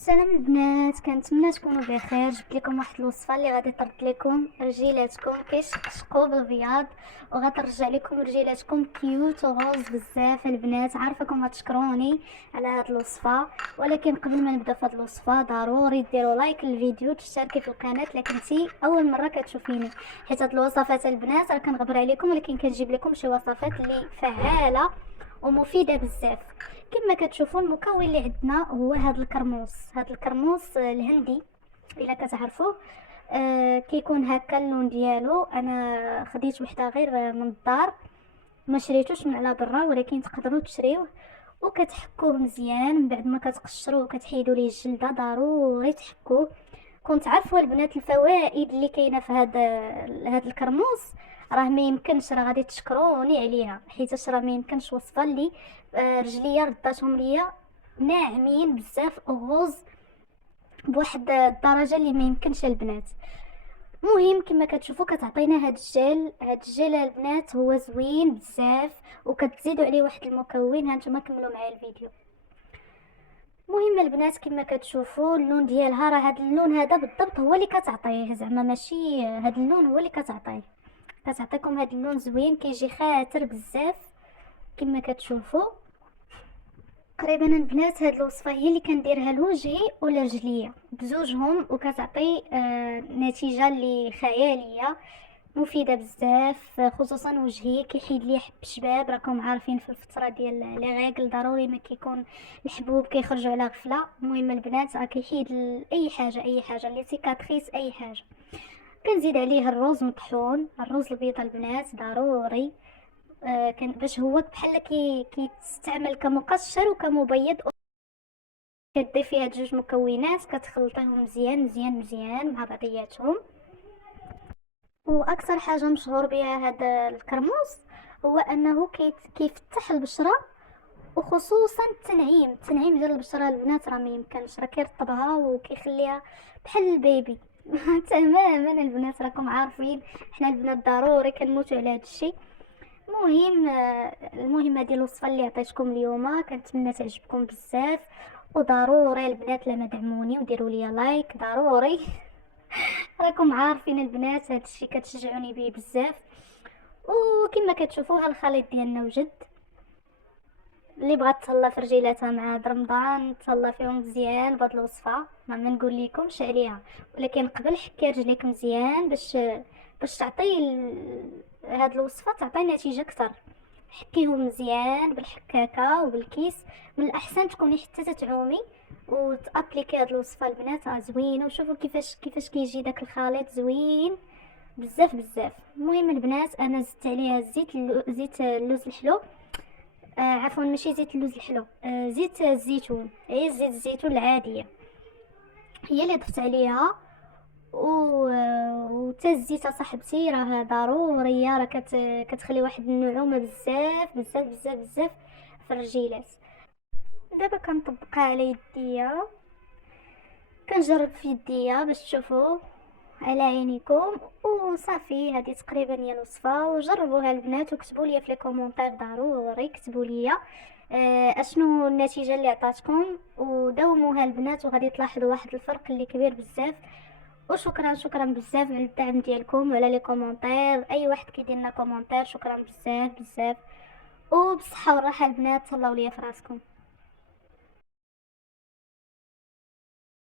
سلام البنات، كنتمنى تكونوا بخير. جبت لكم واحد الوصفه اللي غادي ترد لكم رجيلاتكم كيشقشقوا بالبياض، وغترجع لكم رجيلاتكم كيوت وغوز بزاف. البنات عارفاكم غتشكروني على هاد الوصفه، ولكن قبل ما نبدا في هاد الوصفه ضروري ديروا لايك للفيديو، تشتركي في القناه الا كنتي اول مره كتشوفيني، حيت هاد الوصفات البنات راه كنغبر عليكم، ولكن كنجيب لكم شي وصفات اللي فعاله ومفيده بزاف. كما كتشوفوا المكون اللي عندنا هو هذا الكرموس الهندي الا كتعرفوه. كيكون هكا اللون ديالو. انا خديت وحده غير من الدار، ما شريتوش من على برا، ولكن تقدروا تشريوه. وكتحكوه مزيان من بعد ما كتقشروه كتحيدوا ليه الجلده، ضروري تحكوه. كنت عارفه البنات الفوائد اللي كاينه في هذا الكرموس، راه ما يمكنش، راه غادي تشكروني عليها، حيت راه ما يمكنش وصفه اللي رجليا رداتهم ليا ناعمين بزاف وغوز بواحد الدرجه اللي ما يمكنش البنات. مهم كما كتشوفوا كتعطينا هاد الجيل البنات، هو زوين بزاف، وكتزيدوا عليه واحد المكون. هانتوما كملوا معايا الفيديو. مهم البنات كما كتشوفوا اللون ديالها، راه هاد اللون هذا بالضبط هو اللي كتعطيه، زعما ماشي هاد اللون هو اللي كتعطيكم هاد اللون زوين، كيجي خاتر بزاف كما كتشوفوا. تقريبا البنات هاد الوصفه هي اللي كنديرها لوجهي ولرجليا بزوجهم، وكتعطي نتيجه اللي خياليه مفيده بزاف، خصوصا وجهي كيحيد لي حب شباب. راكم عارفين في الفتره ديال لي غيكل ضروري ما كيكون الحبوب كيخرجوا على غفله. المهم البنات راه كيحيد اي حاجه لي سيكاتريس اي حاجه. كنزيد عليه الروز مطحون، الروز البيضاء البنات ضروري. كان باش هو بحال كيتستعمل كمقشر وكمبيض. كتضيفي هاد جوج مكونات كتخلطيهم مزيان مزيان مزيان مع بعضياتهم. واكثر حاجه مشهور بها هذا الكرموس هو انه كيفتح البشره، وخصوصا التنعيم ديال البشره البنات، راه ما يمكنش، راه كيرطبها وكيخليها بحال البيبي. تماما البنات، راكم عارفين حنا البنات ضروري كنموتوا على هذا الشيء. المهم هذه الوصفه اللي عطيتكم اليوم، كنتمنى تعجبكم بزاف. وضروري البنات لما دعموني وديروا لي لايك ضروري. راكم عارفين البنات هذا الشيء كتشجعوني بيه بزاف. وكما كتشوفوا الخليط ديالنا وجد. اللي بغات تهلا في رجيلاتها مع هاد رمضان تهلا فيهم مزيان بهاد الوصفه، ما نقول لكمش عليها، ولكن قبل حكي رجليك مزيان باش تعطي هاد الوصفه تعطي نتيجه اكثر. حكيهم مزيان بالحكاكه وبالكيس، من الاحسن تكوني حتى تتعومي وتابليكي هاد الوصفه البنات، راه زوينه. وشوفوا كيفاش كيجي داك الخليط زوين بزاف بزاف. المهم البنات انا زدت عليها زيت اللوز الحلو، عفوا ماشي زيت اللوز الحلو، زيت الزيتون، هي زيت الزيتون العاديه هي اللي ضفت عليها. وتا الزيت صاحبتي راه ضروريه، راه كتخلي واحد النعومه بزاف بزاف بزاف بزاف في الرجيلات. دابا كنطبقها على يديا، كنجرب في يديا باش تشوفوا على عينيكم. وصافي هذه تقريبا هي الوصفه، وجربوها البنات وكتبوا لي في لي كومونتير، ضروري كتبوا لي اشنو النتيجه اللي عطاتكم، وداوموها البنات وغادي تلاحظوا واحد الفرق اللي كبير بزاف. وشكرا بزاف على الدعم ديالكم وعلى لي كومونتير، اي واحد كيدير لنا كومونتير شكرا بزاف بزاف. وبصحه والراحه البنات، تهلاو ليا في راسكم.